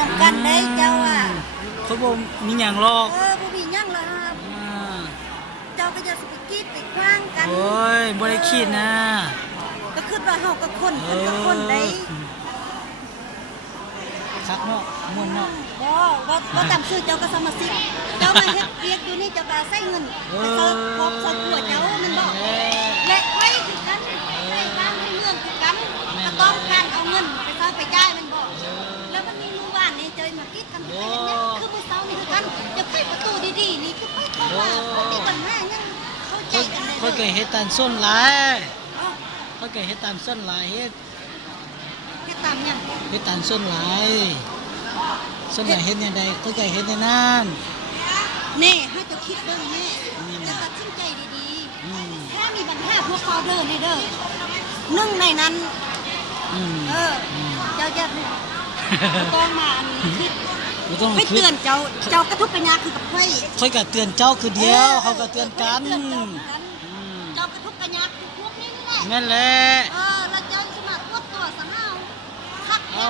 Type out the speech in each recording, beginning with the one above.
นำกันได้เจ้าอ่ะเขาบ่มีหยังหรอกบ่มีหยังหรอกเจ้าก็จะสิไปกีดไปขวางกันโอ้ยบ่ได้คิดนะก็คิดว่าเฮาก็คนเพิ่นก็คนได้คักเนาะม่วนเนาะบ่ตามชื่อเจ้าก็สมาชิกเจ้ามาเฮ็ดเวียกอยู่นี่เจ้าก็ใช้เงินไปเซาครอบครัวเจ้ามันบ่และไว้คือกันใช้การในเมืองคือกันก็ต้องการเอาเงินไปเซาไปจ่ายมันบ่แล้วมันมีหมู่บ้านนี่เจอมากีดกันไปเนี่ยคือมื้อเช้านี่คือกันจะไขประตูดีๆนี่คือไปเข้ามาบ่มีปัญหาหยังเข้าใจกันได้ค่อยก็เฮ็ดตามส้นหลายค่อยก็เฮ็ดตามส้นหลายเฮ็ดตามหยังเฮ็ดตามส้นหลายส้นหลายเฮ็ดจังได๋ค่อยก็เฮ็ดในนั้นนี่เฮาจะคิดเบิ่งแม่จะตัดสินใจดีๆถ้ามีปัญหาพวกเขาเด้อนี่เด้อหนึ่งในนั้นเจ้าจะต้องมาคิดไปเตือนเจ้ากระทุกปัญญาคือกับค่อยก็เตือนเจ้าคือเดียวเขาก็เตือนกันเจ้ากระทุกปัญญาคือพวกนี้นี่แหละนั่นแหละแล้วเจ้าสิมาตัวสังเฮาคักแน่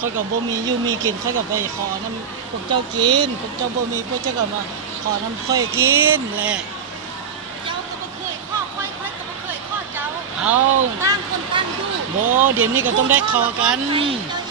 ค่อยก็บ่มีอยู่มีกินค่อยก็ไปขอน้ำพวกเจ้ากินพวกเจ้าบ่มีพวกเจ้าก็มาขอน้ำค่อยกินแหละเจ้าก็บ่เคยข้อค่อยก็บ่เคยข้อเจ้าเอาต่างคนต่างอยู่บ่เดี๋ยวนี้ก็ต้องได้ขอกันเจ้า